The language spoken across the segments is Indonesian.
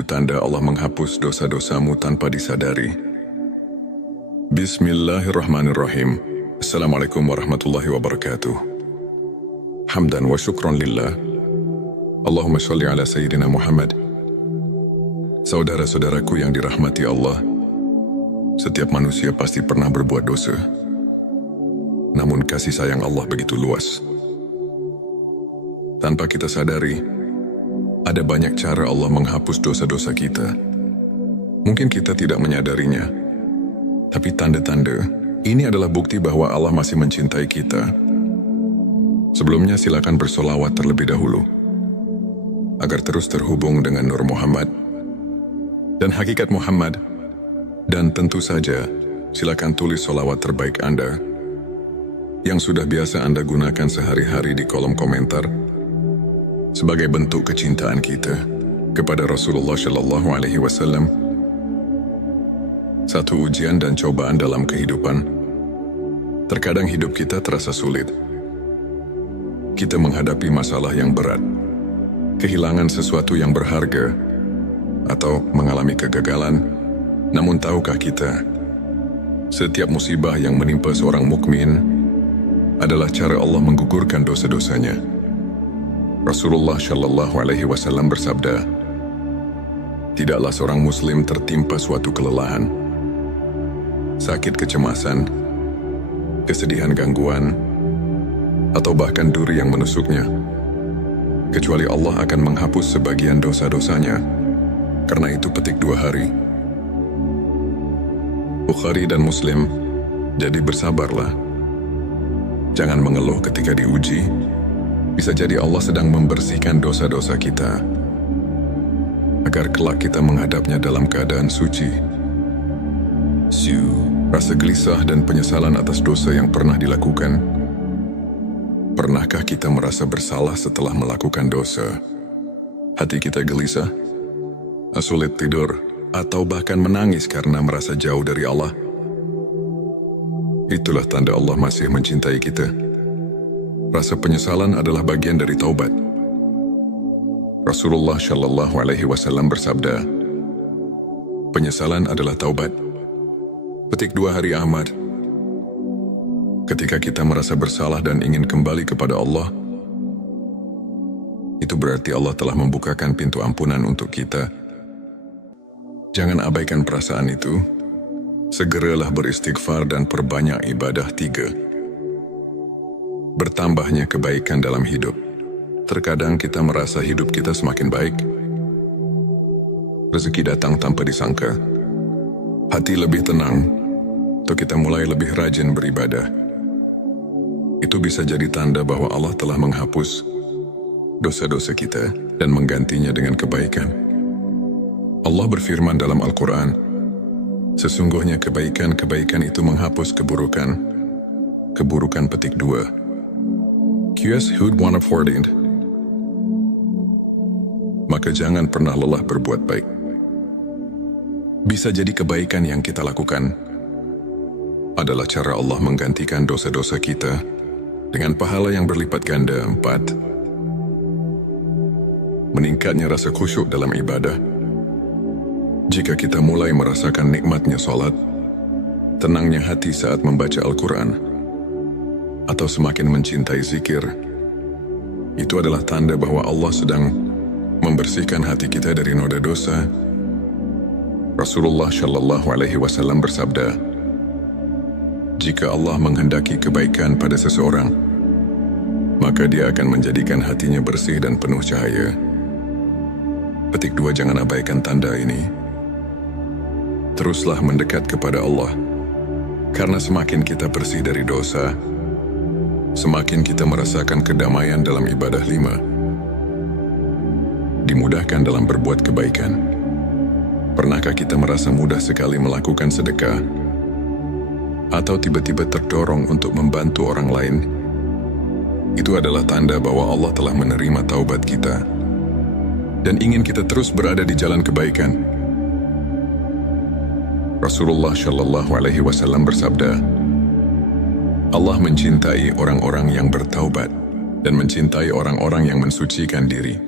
tanda Allah menghapus dosa-dosamu tanpa disadari. Bismillahirrahmanirrahim. Assalamualaikum warahmatullahi wabarakatuh. Hamdan wa syukran lillah. Allahumma sholli ala Sayyidina Muhammad. Saudara-saudaraku yang dirahmati Allah, setiap manusia pasti pernah berbuat dosa. Namun kasih sayang Allah begitu luas. Tanpa kita sadari, ada banyak cara Allah menghapus dosa-dosa kita. Mungkin kita tidak menyadarinya, tapi tanda-tanda ini adalah bukti bahwa Allah masih mencintai kita. Sebelumnya silakan bersolawat terlebih dahulu, agar terus terhubung dengan Nur Muhammad dan hakikat Muhammad. Dan tentu saja, silakan tulis solawat terbaik Anda yang sudah biasa Anda gunakan sehari-hari di kolom komentar sebagai bentuk kecintaan kita kepada Rasulullah Shallallahu Alaihi Wasallam. Satu ujian dan cobaan dalam kehidupan. Terkadang hidup kita terasa sulit. Kita menghadapi masalah yang berat, kehilangan sesuatu yang berharga, atau mengalami kegagalan. Namun tahukah kita, setiap musibah yang menimpa seorang mukmin adalah cara Allah menggugurkan dosa-dosanya. Rasulullah Shallallahu Alaihi Wasallam bersabda, tidaklah seorang muslim tertimpa suatu kelelahan, sakit kecemasan, kesedihan gangguan, atau bahkan duri yang menusuknya, kecuali Allah akan menghapus sebagian dosa-dosanya. Karena itu petik 2 hari. Bukhari dan Muslim, jadi bersabarlah. Jangan mengeluh ketika diuji. Bisa jadi Allah sedang membersihkan dosa-dosa kita, agar kelak kita menghadapnya dalam keadaan suci. Rasa gelisah dan penyesalan atas dosa yang pernah dilakukan. Pernahkah kita merasa bersalah setelah melakukan dosa? Hati kita gelisah, sulit tidur, atau bahkan menangis karena merasa jauh dari Allah. Itulah tanda Allah masih mencintai kita. Rasa penyesalan adalah bagian dari taubat. Rasulullah Shallallahu Alaihi Wasallam bersabda, penyesalan adalah taubat. Petik 2 hari Ahmad. Ketika kita merasa bersalah dan ingin kembali kepada Allah, itu berarti Allah telah membukakan pintu ampunan untuk kita. Jangan abaikan perasaan itu. Segeralah beristighfar dan perbanyak ibadah. 3. Bertambahnya kebaikan dalam hidup. Terkadang kita merasa hidup kita semakin baik. Rezeki datang tanpa disangka. Hati lebih tenang, atau kita mulai lebih rajin beribadah. Itu bisa jadi tanda bahwa Allah telah menghapus dosa-dosa kita dan menggantinya dengan kebaikan. Allah berfirman dalam Al-Quran, sesungguhnya kebaikan-kebaikan itu menghapus keburukan. Keburukan petik 2. QS Hud 114. Maka jangan pernah lelah berbuat baik. Bisa jadi kebaikan yang kita lakukan adalah cara Allah menggantikan dosa-dosa kita dengan pahala yang berlipat ganda. 4. Meningkatnya rasa khusyuk dalam ibadah. Jika kita mulai merasakan nikmatnya salat, tenangnya hati saat membaca Al-Quran, atau semakin mencintai zikir, itu adalah tanda bahwa Allah sedang membersihkan hati kita dari noda dosa. Rasulullah Shallallahu Alaihi Wasallam bersabda, jika Allah menghendaki kebaikan pada seseorang, maka Dia akan menjadikan hatinya bersih dan penuh cahaya. Petik 2. Jangan abaikan tanda ini. Teruslah mendekat kepada Allah, karena semakin kita bersih dari dosa, semakin kita merasakan kedamaian dalam ibadah. 5. Dimudahkan dalam berbuat kebaikan. Pernahkah kita merasa mudah sekali melakukan sedekah, atau tiba-tiba terdorong untuk membantu orang lain? Itu adalah tanda bahwa Allah telah menerima taubat kita dan ingin kita terus berada di jalan kebaikan. Rasulullah Shallallahu Alaihi Wasallam bersabda, Allah mencintai orang-orang yang bertaubat dan mencintai orang-orang yang mensucikan diri.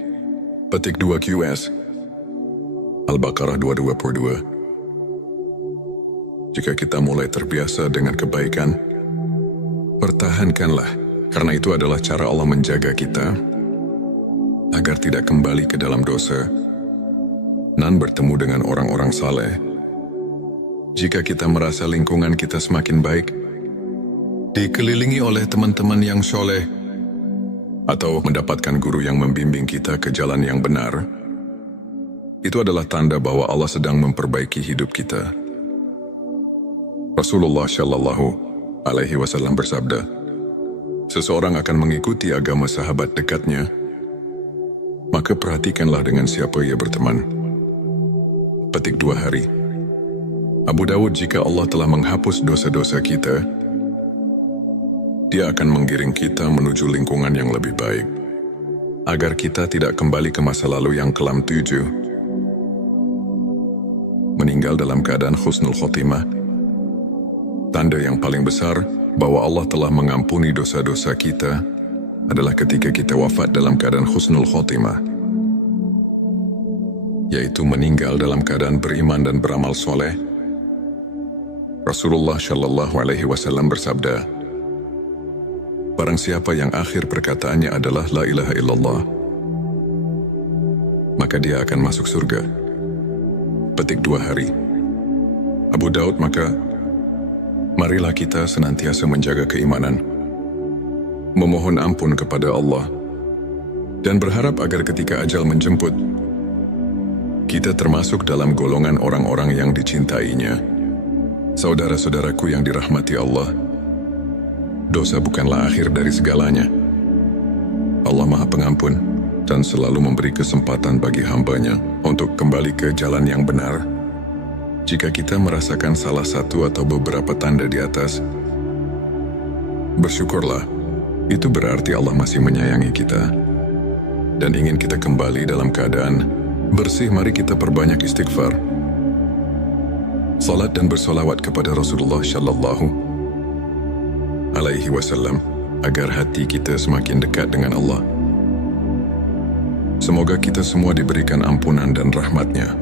Petik 2 QS. Al-Baqarah 222. Jika kita mulai terbiasa dengan kebaikan, pertahankanlah, karena itu adalah cara Allah menjaga kita agar tidak kembali ke dalam dosa dan bertemu dengan orang-orang saleh. Jika kita merasa lingkungan kita semakin baik, dikelilingi oleh teman-teman yang soleh, atau mendapatkan guru yang membimbing kita ke jalan yang benar, itu adalah tanda bahwa Allah sedang memperbaiki hidup kita. Rasulullah Shallallahu Alaihi Wasallam bersabda, seseorang akan mengikuti agama sahabat dekatnya, maka perhatikanlah dengan siapa ia berteman. Petik 2 hari. Abu Dawud, jika Allah telah menghapus dosa-dosa kita, Dia akan menggiring kita menuju lingkungan yang lebih baik, agar kita tidak kembali ke masa lalu yang kelam 7, meninggal dalam keadaan husnul khotimah. Tanda yang paling besar bahwa Allah telah mengampuni dosa-dosa kita adalah ketika kita wafat dalam keadaan husnul khotimah, yaitu meninggal dalam keadaan beriman dan beramal soleh. Rasulullah Shallallahu Alaihi Wasallam bersabda, barang siapa yang akhir perkataannya adalah La ilaha illallah, maka dia akan masuk surga. Petik 2 hari. Abu Daud, maka marilah kita senantiasa menjaga keimanan, memohon ampun kepada Allah, dan berharap agar ketika ajal menjemput, kita termasuk dalam golongan orang-orang yang dicintainya. Saudara-saudaraku yang dirahmati Allah, dosa bukanlah akhir dari segalanya. Allah Maha Pengampun dan selalu memberi kesempatan bagi hambanya untuk kembali ke jalan yang benar. Jika kita merasakan salah satu atau beberapa tanda di atas, bersyukurlah. Itu berarti Allah masih menyayangi kita dan ingin kita kembali dalam keadaan bersih. Mari kita perbanyak istighfar, salat dan bersolawat kepada Rasulullah Shallallahu Alaihi Wasallam agar hati kita semakin dekat dengan Allah. Semoga kita semua diberikan ampunan dan rahmat-Nya.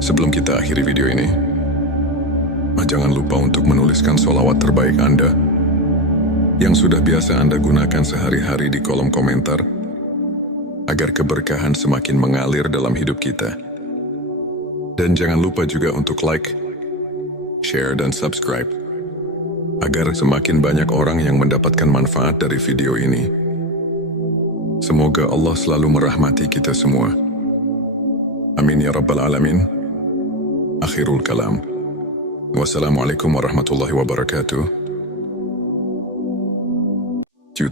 Sebelum kita akhiri video ini, jangan lupa untuk menuliskan sholawat terbaik Anda yang sudah biasa Anda gunakan sehari-hari di kolom komentar, agar keberkahan semakin mengalir dalam hidup kita. Dan jangan lupa juga untuk like, share, dan subscribe, agar semakin banyak orang yang mendapatkan manfaat dari video ini. Semoga Allah selalu merahmati kita semua. Amin ya Rabbal Alamin. Akhirul kalam. Wassalamualaikum warahmatullahi wabarakatuh.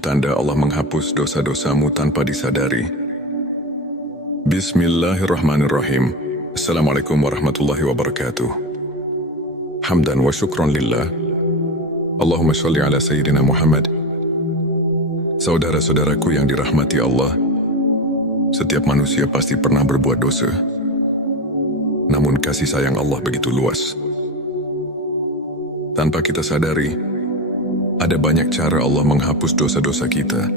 Tanda Allah menghapus dosa-dosamu tanpa disadari. Bismillahirrahmanirrahim. Assalamualaikum warahmatullahi wabarakatuh. Hamdan wa syukron lillah. Allahumma sholli ala Sayyidina Muhammad. Saudara-saudaraku yang dirahmati Allah, setiap manusia pasti pernah berbuat dosa. Namun kasih sayang Allah begitu luas. Tanpa kita sadari, ada banyak cara Allah menghapus dosa-dosa kita.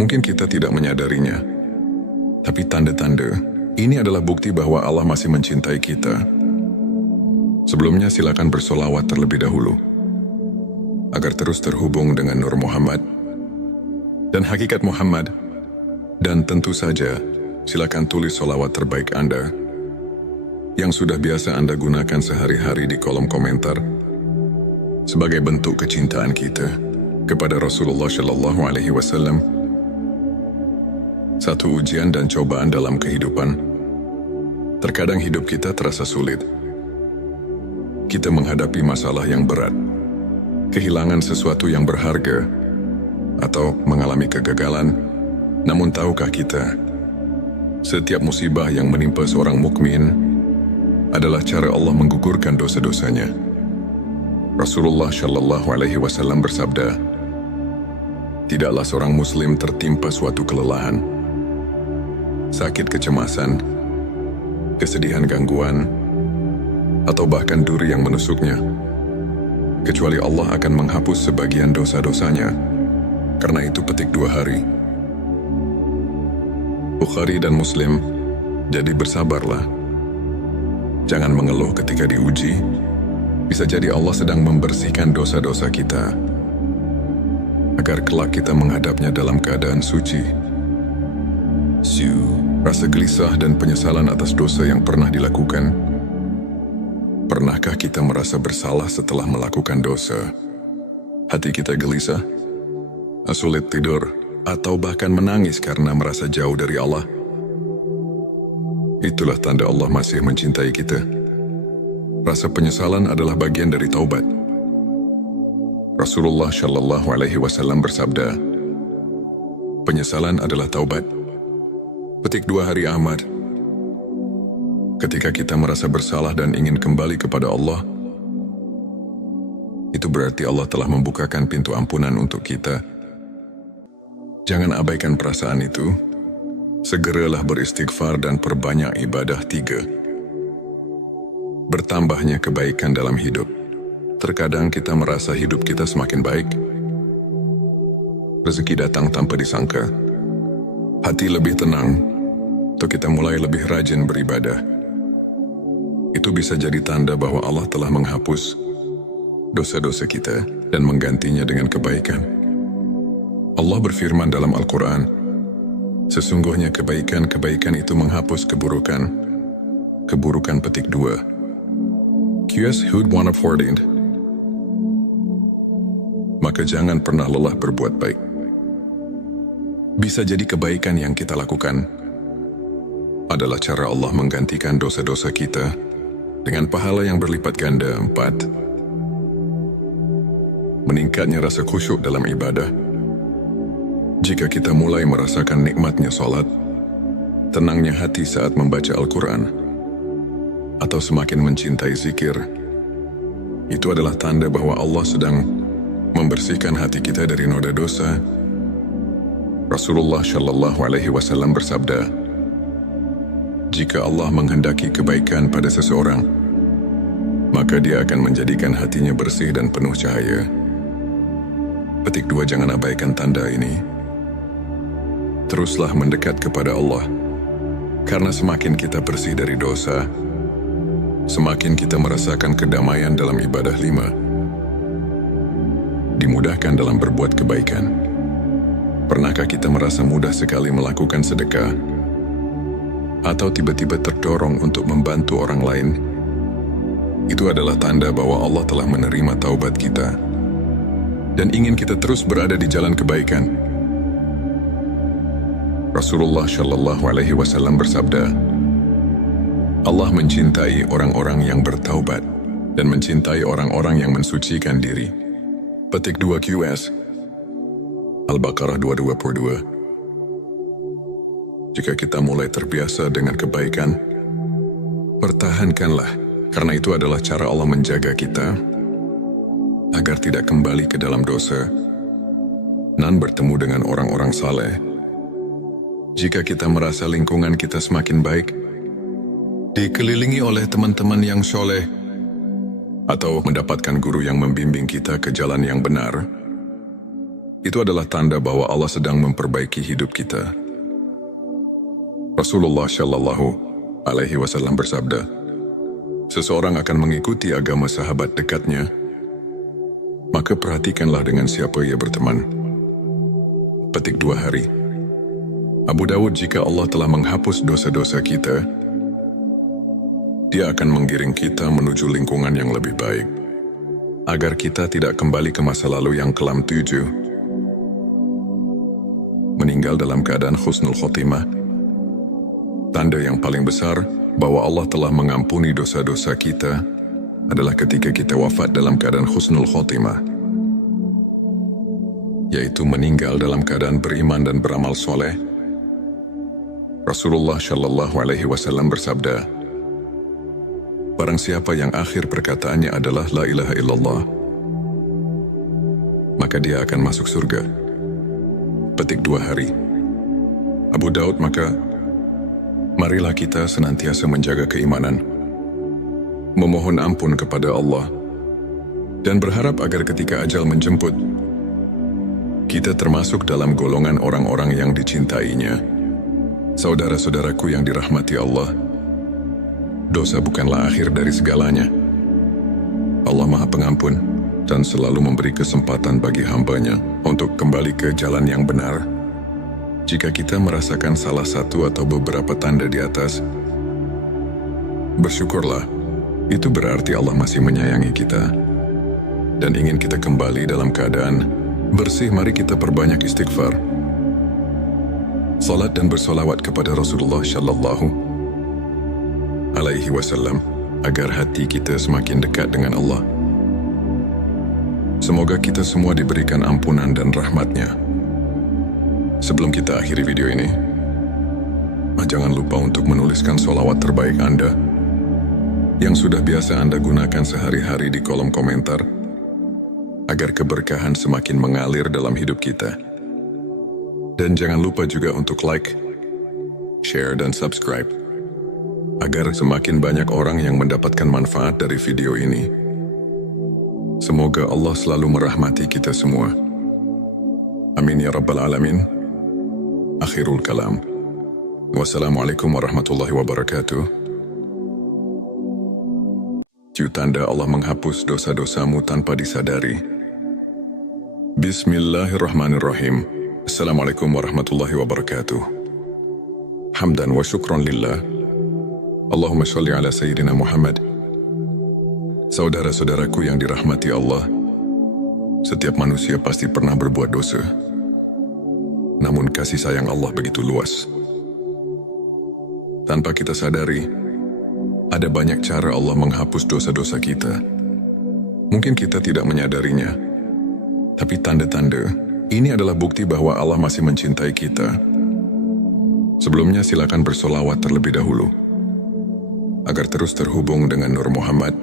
Mungkin kita tidak menyadarinya, tapi tanda-tanda ini adalah bukti bahwa Allah masih mencintai kita. Sebelumnya silakan bersolawat terlebih dahulu, agar terus terhubung dengan Nur Muhammad dan hakikat Muhammad. Dan tentu saja, silakan tulis solawat terbaik Anda yang sudah biasa Anda gunakan sehari-hari di kolom komentar, sebagai bentuk kecintaan kita kepada Rasulullah Shallallahu Alaihi Wasallam. Satu ujian dan cobaan dalam kehidupan. Terkadang hidup kita terasa sulit. Kita menghadapi masalah yang berat, kehilangan sesuatu yang berharga, atau mengalami kegagalan. Namun tahukah kita, setiap musibah yang menimpa seorang mukmin adalah cara Allah menggugurkan dosa-dosanya. Rasulullah Shallallahu Alaihi Wasallam bersabda, tidaklah seorang muslim tertimpa suatu kelelahan, sakit, kecemasan, kesedihan, gangguan, atau bahkan duri yang menusuknya, kecuali Allah akan menghapus sebagian dosa-dosanya. Karena itu petik 2 hari. Bukhari dan Muslim Jadi bersabarlah. Jangan mengeluh ketika diuji. Bisa jadi Allah sedang membersihkan dosa-dosa kita, agar kelak kita menghadapnya dalam keadaan suci. Rasa gelisah dan penyesalan atas dosa yang pernah dilakukan. Pernahkah kita merasa bersalah setelah melakukan dosa? Hati kita gelisah, sulit tidur, atau bahkan menangis karena merasa jauh dari Allah. Itulah tanda Allah masih mencintai kita. Rasa penyesalan adalah bagian dari taubat. Rasulullah Shallallahu Alaihi Wasallam bersabda, penyesalan adalah taubat. Petik 2 Hari Ahmad. Ketika kita merasa bersalah dan ingin kembali kepada Allah, itu berarti Allah telah membukakan pintu ampunan untuk kita. Jangan abaikan perasaan itu. Segeralah beristighfar dan perbanyak ibadah. 3. Bertambahnya kebaikan dalam hidup. Terkadang kita merasa hidup kita semakin baik. Rezeki datang tanpa disangka. Hati lebih tenang, atau kita mulai lebih rajin beribadah. Itu bisa jadi tanda bahwa Allah telah menghapus dosa-dosa kita dan menggantinya dengan kebaikan. Allah berfirman dalam Al-Quran, sesungguhnya kebaikan-kebaikan itu menghapus keburukan. Keburukan petik 2. QS Hud 114. Maka jangan pernah lelah berbuat baik. Bisa jadi kebaikan yang kita lakukan adalah cara Allah menggantikan dosa-dosa kita dengan pahala yang berlipat ganda. 4. Meningkatnya rasa khusyuk dalam ibadah. Jika kita mulai merasakan nikmatnya salat, tenangnya hati saat membaca Al-Quran, atau semakin mencintai zikir, itu adalah tanda bahwa Allah sedang membersihkan hati kita dari noda dosa. Rasulullah Shallallahu Alaihi Wasallam bersabda, jika Allah menghendaki kebaikan pada seseorang, maka Dia akan menjadikan hatinya bersih dan penuh cahaya. Petik 2. Jangan abaikan tanda ini. Teruslah mendekat kepada Allah, karena semakin kita bersih dari dosa, semakin kita merasakan kedamaian dalam ibadah. 5. Dimudahkan dalam berbuat kebaikan. Pernahkah kita merasa mudah sekali melakukan sedekah, atau tiba-tiba terdorong untuk membantu orang lain? Itu adalah tanda bahwa Allah telah menerima taubat kita dan ingin kita terus berada di jalan kebaikan. Rasulullah Shallallahu Alaihi Wasallam bersabda, Allah mencintai orang-orang yang bertaubat dan mencintai orang-orang yang mensucikan diri. Petik 2 QS Al-Baqarah 222. Jika kita mulai terbiasa dengan kebaikan, pertahankanlah, karena itu adalah cara Allah menjaga kita agar tidak kembali ke dalam dosa dan bertemu dengan orang-orang saleh. Jika kita merasa lingkungan kita semakin baik, dikelilingi oleh teman-teman yang soleh, atau mendapatkan guru yang membimbing kita ke jalan yang benar, itu adalah tanda bahwa Allah sedang memperbaiki hidup kita. Rasulullah Shallallahu Alaihi Wasallam bersabda, seseorang akan mengikuti agama sahabat dekatnya, maka perhatikanlah dengan siapa ia berteman. Petik 2 hari. Abu Dawud, jika Allah telah menghapus dosa-dosa kita, Dia akan menggiring kita menuju lingkungan yang lebih baik, agar kita tidak kembali ke masa lalu yang kelam. 7. Meninggal dalam keadaan husnul khotimah. Tanda yang paling besar bahwa Allah telah mengampuni dosa-dosa kita adalah ketika kita wafat dalam keadaan husnul khotimah, yaitu meninggal dalam keadaan beriman dan beramal soleh. Rasulullah Shallallahu Alaihi Wasallam bersabda, barang siapa yang akhir perkataannya adalah La ilaha illallah, maka dia akan masuk surga. Petik 2 hari. Abu Daud, maka marilah kita senantiasa menjaga keimanan, memohon ampun kepada Allah, dan berharap agar ketika ajal menjemput, kita termasuk dalam golongan orang-orang yang dicintainya. Saudara-saudaraku yang dirahmati Allah, dosa bukanlah akhir dari segalanya. Allah Maha Pengampun dan selalu memberi kesempatan bagi hamba-Nya untuk kembali ke jalan yang benar. Jika kita merasakan salah satu atau beberapa tanda di atas, bersyukurlah. Itu berarti Allah masih menyayangi kita dan ingin kita kembali dalam keadaan bersih. Mari kita perbanyak istighfar, salat dan bersolawat kepada Rasulullah Shallallahu Alaihi Wasallam agar hati kita semakin dekat dengan Allah. Semoga kita semua diberikan ampunan dan rahmat-Nya. Sebelum kita akhiri video ini, jangan lupa untuk menuliskan sholawat terbaik Anda yang sudah biasa Anda gunakan sehari-hari di kolom komentar, agar keberkahan semakin mengalir dalam hidup kita. Dan jangan lupa juga untuk like, share, dan subscribe, agar semakin banyak orang yang mendapatkan manfaat dari video ini. Semoga Allah selalu merahmati kita semua. Amin ya Rabbal Alamin. Akhirul kalam. Wassalamualaikum warahmatullahi wabarakatuh. Tanda Allah menghapus dosa-dosamu tanpa disadari. Bismillahirrahmanirrahim. Assalamualaikum warahmatullahi wabarakatuh. Hamdan wa syukran lillah. Allahumma sholli ala Sayyidina Muhammad. Saudara-saudaraku yang dirahmati Allah, setiap manusia pasti pernah berbuat dosa. Namun kasih sayang Allah begitu luas. Tanpa kita sadari, ada banyak cara Allah menghapus dosa-dosa kita. Mungkin kita tidak menyadarinya, tapi tanda-tanda ini adalah bukti bahwa Allah masih mencintai kita. Sebelumnya silakan bersolawat terlebih dahulu, agar terus terhubung dengan Nur Muhammad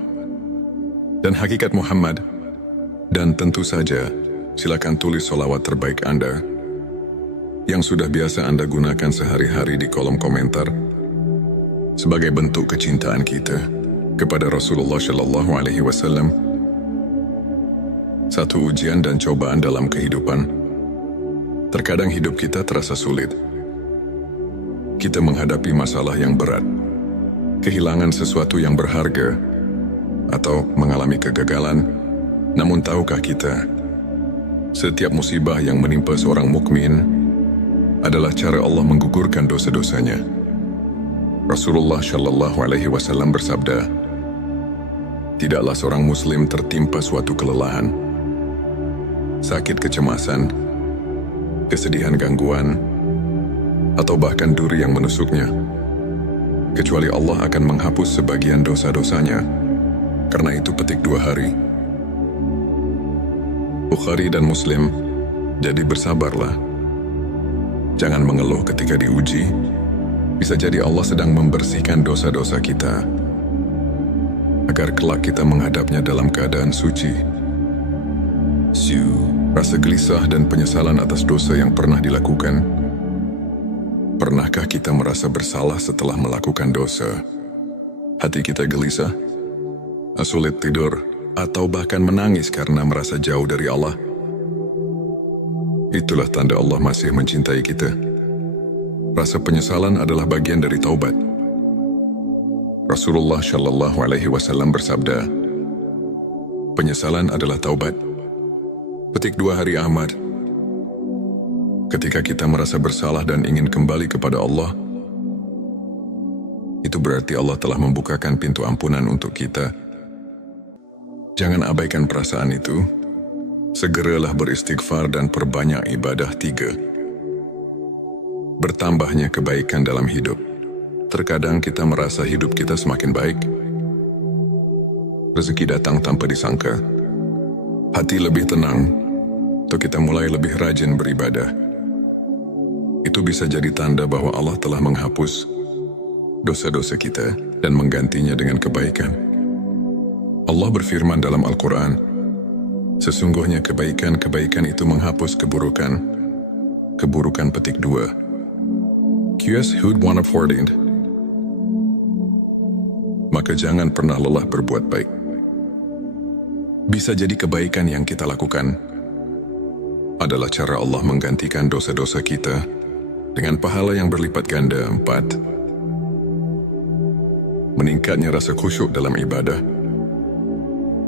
dan hakikat Muhammad. Dan tentu saja, silakan tulis solawat terbaik Anda yang sudah biasa Anda gunakan sehari-hari di kolom komentar, sebagai bentuk kecintaan kita kepada Rasulullah Shallallahu Alaihi Wasallam. Satu ujian dan cobaan dalam kehidupan. Terkadang hidup kita terasa sulit. Kita menghadapi masalah yang berat, kehilangan sesuatu yang berharga, atau mengalami kegagalan. Namun tahukah kita, setiap musibah yang menimpa seorang mukmin adalah cara Allah menggugurkan dosa-dosanya. Rasulullah Shallallahu Alaihi Wasallam bersabda, tidaklah seorang muslim tertimpa suatu kelelahan, sakit, kecemasan, kesedihan, gangguan, atau bahkan duri yang menusuknya, kecuali Allah akan menghapus sebagian dosa-dosanya. Karena itu petik 2 hari. Bukhari dan Muslim. Jadi bersabarlah. Jangan mengeluh ketika diuji. Bisa jadi Allah sedang membersihkan dosa-dosa kita, agar kelak kita menghadapnya dalam keadaan suci. Rasa gelisah dan penyesalan atas dosa yang pernah dilakukan. Pernahkah kita merasa bersalah setelah melakukan dosa? Hati kita gelisah, sulit tidur, atau bahkan menangis karena merasa jauh dari Allah. Itulah tanda Allah masih mencintai kita. Rasa penyesalan adalah bagian dari taubat. Rasulullah Shallallahu Alaihi Wasallam bersabda, penyesalan adalah taubat. Petik 2 hari Ahmad. Ketika kita merasa bersalah dan ingin kembali kepada Allah, itu berarti Allah telah membukakan pintu ampunan untuk kita. Jangan abaikan perasaan itu. Segeralah beristighfar dan perbanyak ibadah. 3. Bertambahnya kebaikan dalam hidup. Terkadang kita merasa hidup kita semakin baik. Rezeki datang tanpa disangka. Hati lebih tenang, atau kita mulai lebih rajin beribadah. Itu bisa jadi tanda bahwa Allah telah menghapus dosa-dosa kita dan menggantinya dengan kebaikan. Allah berfirman dalam Al-Quran, sesungguhnya kebaikan-kebaikan itu menghapus keburukan. Keburukan petik 2. QS Hud 114. Maka jangan pernah lelah berbuat baik. Bisa jadi kebaikan yang kita lakukan adalah cara Allah menggantikan dosa-dosa kita dengan pahala yang berlipat ganda. 4. Meningkatnya rasa khusyuk dalam ibadah.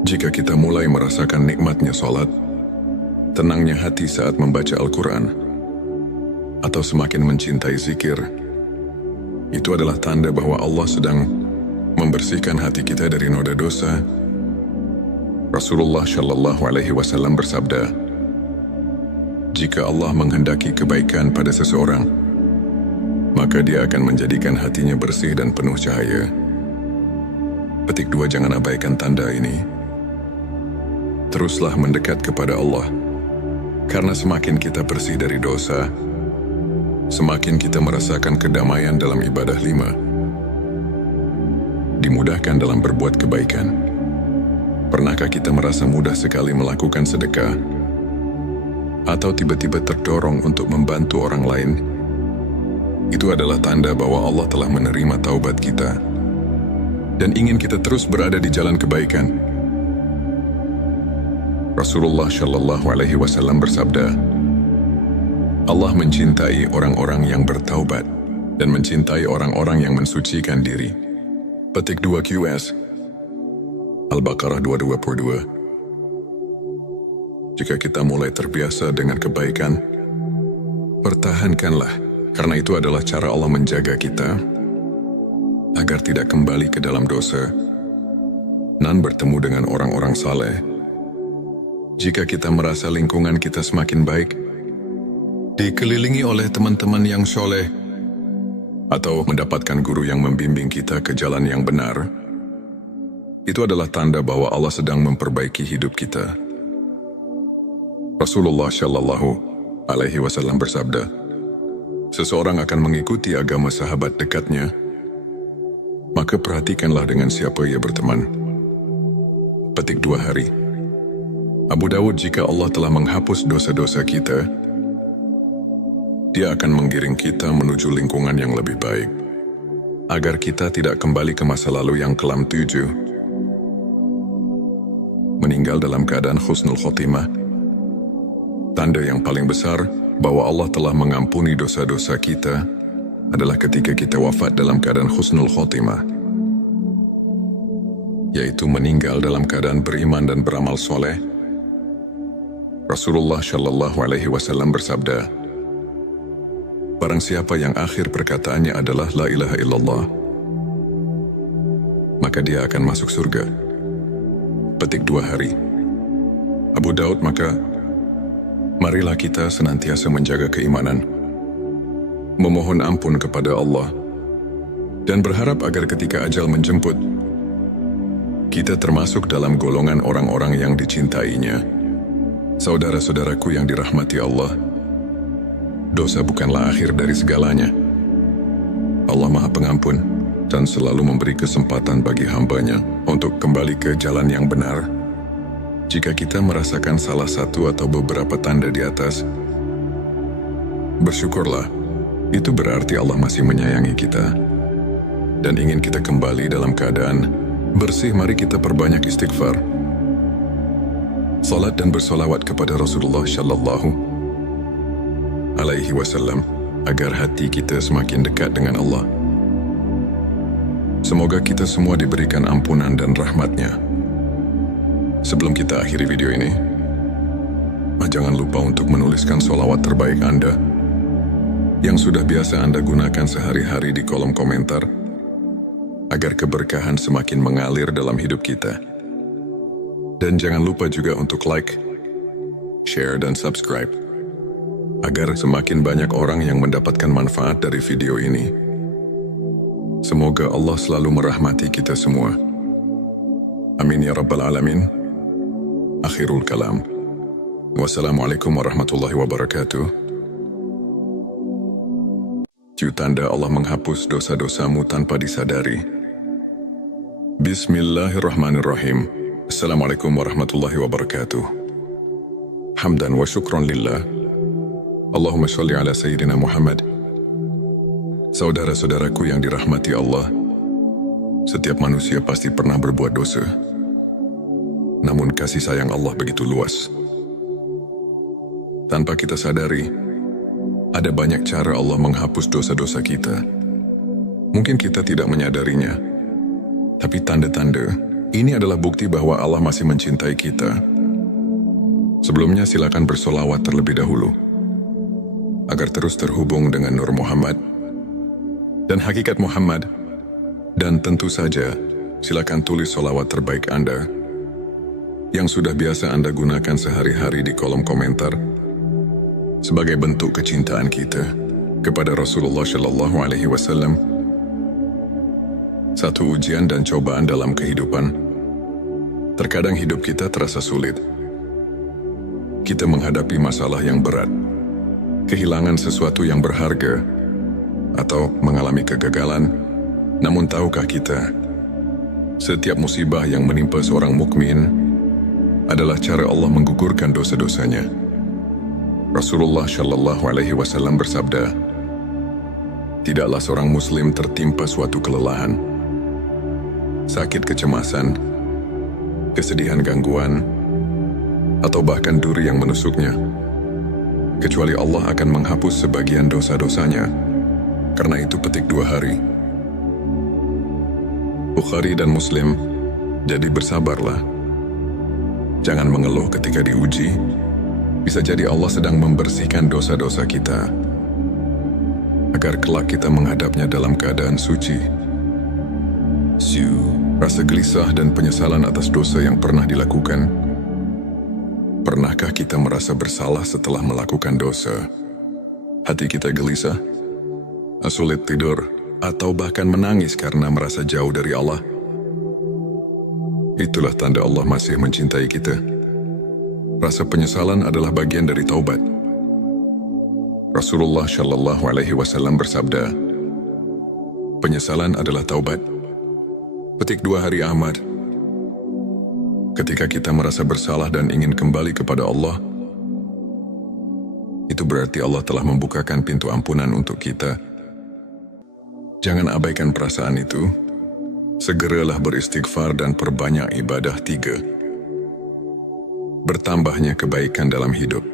Jika kita mulai merasakan nikmatnya solat, tenangnya hati saat membaca Al-Quran, atau semakin mencintai zikir, itu adalah tanda bahwa Allah sedang membersihkan hati kita dari noda dosa. Rasulullah Shallallahu Alaihi Wasallam bersabda, jika Allah menghendaki kebaikan pada seseorang, maka Dia akan menjadikan hatinya bersih dan penuh cahaya. Petik 2. Jangan abaikan tanda ini. Teruslah mendekat kepada Allah, karena semakin kita bersih dari dosa, semakin kita merasakan kedamaian dalam ibadah. 5. Dimudahkan dalam berbuat kebaikan. Pernahkah kita merasa mudah sekali melakukan sedekah, atau tiba-tiba terdorong untuk membantu orang lain? Itu adalah tanda bahwa Allah telah menerima taubat kita dan ingin kita terus berada di jalan kebaikan. Rasulullah Shallallahu Alaihi Wasallam bersabda, Allah mencintai orang-orang yang bertaubat dan mencintai orang-orang yang mensucikan diri. Petik 2 QS Al-Baqarah 222. Jika kita mulai terbiasa dengan kebaikan, pertahankanlah, karena itu adalah cara Allah menjaga kita agar tidak kembali ke dalam dosa dan bertemu dengan orang-orang saleh. Jika kita merasa lingkungan kita semakin baik, dikelilingi oleh teman-teman yang soleh, atau mendapatkan guru yang membimbing kita ke jalan yang benar, itu adalah tanda bahwa Allah sedang memperbaiki hidup kita. Rasulullah Shallallahu Alaihi Wasallam bersabda, seseorang akan mengikuti agama sahabat dekatnya, maka perhatikanlah dengan siapa ia berteman. Petik 2 hari. Abu Dawud, jika Allah telah menghapus dosa-dosa kita, Dia akan menggiring kita menuju lingkungan yang lebih baik, agar kita tidak kembali ke masa lalu yang kelam. 7. Meninggal dalam keadaan husnul khotimah. Tanda yang paling besar bahwa Allah telah mengampuni dosa-dosa kita adalah ketika kita wafat dalam keadaan husnul khotimah, yaitu meninggal dalam keadaan beriman dan beramal soleh. Rasulullah Shallallahu Alaihi Wasallam bersabda, barang siapa yang akhir perkataannya adalah la ilaha illallah, maka dia akan masuk surga. Petik 2 hari. Abu Daud, maka marilah kita senantiasa menjaga keimanan, memohon ampun kepada Allah, dan berharap agar ketika ajal menjemput, kita termasuk dalam golongan orang-orang yang dicintainya. Saudara-saudaraku yang dirahmati Allah, dosa bukanlah akhir dari segalanya. Allah Maha Pengampun dan selalu memberi kesempatan bagi hamba-Nya untuk kembali ke jalan yang benar. Jika kita merasakan salah satu atau beberapa tanda di atas, bersyukurlah. Itu berarti Allah masih menyayangi kita dan ingin kita kembali dalam keadaan bersih. Mari kita perbanyak istighfar, salat dan bersolawat kepada Rasulullah Shallallahu Alaihi Wasallam agar hati kita semakin dekat dengan Allah. Semoga kita semua diberikan ampunan dan rahmat-Nya. Sebelum kita akhiri video ini, jangan lupa untuk menuliskan solawat terbaik Anda yang sudah biasa Anda gunakan sehari-hari di kolom komentar, agar keberkahan semakin mengalir dalam hidup kita. Dan jangan lupa juga untuk like, share, dan subscribe, agar semakin banyak orang yang mendapatkan manfaat dari video ini. Semoga Allah selalu merahmati kita semua. Amin ya Rabbal Alamin. Akhirul kalam. Wassalamualaikum warahmatullahi wabarakatuh. Tanda Allah menghapus dosa-dosamu tanpa disadari. Bismillahirrahmanirrahim. Assalamualaikum warahmatullahi wabarakatuh. Hamdan wa syukran lillah. Allahumma sholli ala Sayyidina Muhammad. Saudara-saudaraku yang dirahmati Allah, setiap manusia pasti pernah berbuat dosa. Namun kasih sayang Allah begitu luas. Tanpa kita sadari, Ada banyak cara Allah menghapus dosa-dosa kita. Mungkin kita tidak menyadarinya, tapi tanda-tanda ini adalah bukti bahwa Allah masih mencintai kita. Sebelumnya silakan bersolawat terlebih dahulu, agar terus terhubung dengan Nur Muhammad dan hakikat Muhammad. Dan tentu saja, silakan tulis solawat terbaik Anda yang sudah biasa Anda gunakan sehari-hari di kolom komentar sebagai bentuk kecintaan kita kepada Rasulullah Shallallahu Alaihi Wasallam. Satu ujian dan cobaan dalam kehidupan. Terkadang hidup kita terasa sulit. Kita menghadapi masalah yang berat, kehilangan sesuatu yang berharga, atau mengalami kegagalan. Namun tahukah kita, setiap musibah yang menimpa seorang mukmin adalah cara Allah menggugurkan dosa-dosanya. Rasulullah Shallallahu Alaihi Wasallam bersabda, tidaklah seorang muslim tertimpa suatu kelelahan, sakit kecemasan, kesedihan gangguan, atau bahkan duri yang menusuknya, kecuali Allah akan menghapus sebagian dosa-dosanya. Karena itu petik 2 hari. Bukhari dan Muslim, jadi bersabarlah. Jangan mengeluh ketika diuji. Bisa jadi Allah sedang membersihkan dosa-dosa kita, agar kelak kita menghadapnya dalam keadaan suci. Rasa gelisah dan penyesalan atas dosa yang pernah dilakukan. Pernahkah kita merasa bersalah setelah melakukan dosa? Hati kita gelisah, sulit tidur, atau bahkan menangis karena merasa jauh dari Allah. Itulah tanda Allah masih mencintai kita. Rasa penyesalan adalah bagian dari taubat. Rasulullah Shallallahu Alaihi Wasallam bersabda, penyesalan adalah taubat. Petik 2 hari Ahmad. Ketika kita merasa bersalah dan ingin kembali kepada Allah, itu berarti Allah telah membukakan pintu ampunan untuk kita. Jangan abaikan perasaan itu. Segeralah beristighfar dan perbanyak ibadah. 3. Bertambahnya kebaikan dalam hidup.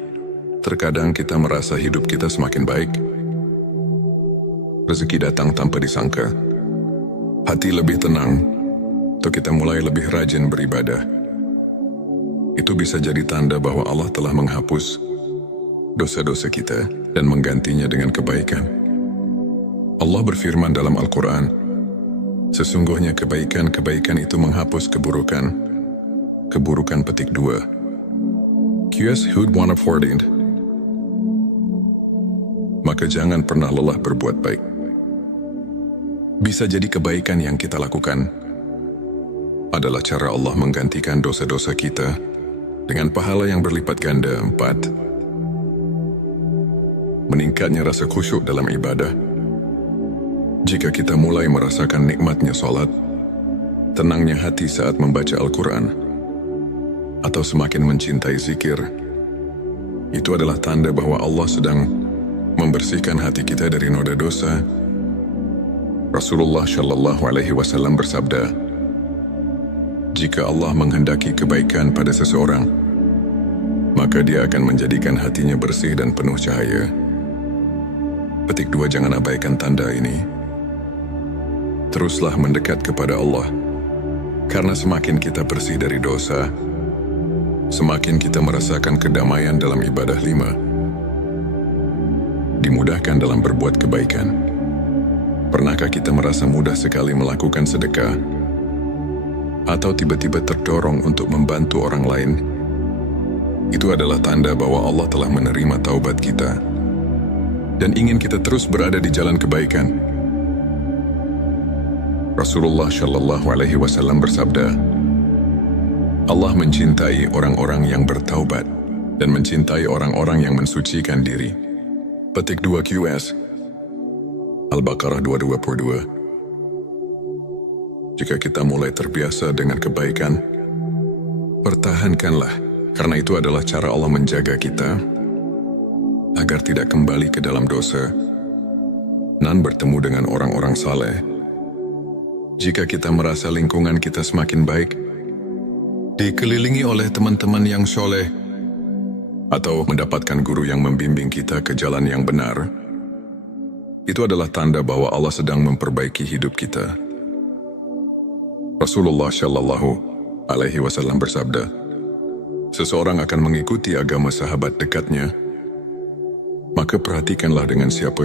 Terkadang kita merasa hidup kita semakin baik. Rezeki datang tanpa disangka. Hati lebih tenang, atau kita mulai lebih rajin beribadah. Itu bisa jadi tanda bahwa Allah telah menghapus dosa-dosa kita dan menggantinya dengan kebaikan. Allah berfirman dalam Al-Quran, sesungguhnya kebaikan-kebaikan itu menghapus keburukan. Keburukan petik 2. QS Hud 114. Maka jangan pernah lelah berbuat baik. Bisa jadi kebaikan yang kita lakukan adalah cara Allah menggantikan dosa-dosa kita dengan pahala yang berlipat ganda. 4. Meningkatnya rasa khusyuk dalam ibadah. Jika kita mulai merasakan nikmatnya salat, tenangnya hati saat membaca Al-Quran, atau semakin mencintai zikir, itu adalah tanda bahwa Allah sedang membersihkan hati kita dari noda dosa. Rasulullah Shallallahu Alaihi Wasallam bersabda, jika Allah menghendaki kebaikan pada seseorang, maka Dia akan menjadikan hatinya bersih dan penuh cahaya. Petik 2. Jangan abaikan tanda ini. Teruslah mendekat kepada Allah, karena semakin kita bersih dari dosa, semakin kita merasakan kedamaian dalam ibadah. 5. Dimudahkan dalam berbuat kebaikan. Pernahkah kita merasa mudah sekali melakukan sedekah, atau tiba-tiba terdorong untuk membantu orang lain? Itu adalah tanda bahwa Allah telah menerima taubat kita dan ingin kita terus berada di jalan kebaikan. Rasulullah Shallallahu Alaihi Wasallam bersabda, Allah mencintai orang-orang yang bertaubat dan mencintai orang-orang yang mensucikan diri. Petik 2 QS Al-Baqarah 222. Jika kita mulai terbiasa dengan kebaikan, pertahankanlah, karena itu adalah cara Allah menjaga kita agar tidak kembali ke dalam dosa dan bertemu dengan orang-orang saleh. Jika kita merasa lingkungan kita semakin baik, dikelilingi oleh teman-teman yang soleh, atau mendapatkan guru yang membimbing kita ke jalan yang benar, itu adalah tanda bahwa Allah sedang memperbaiki hidup kita. Rasulullah Shallallahu Alaihi Wasallam bersabda, seseorang akan mengikuti agama sahabat dekatnya, maka perhatikanlah dengan siapa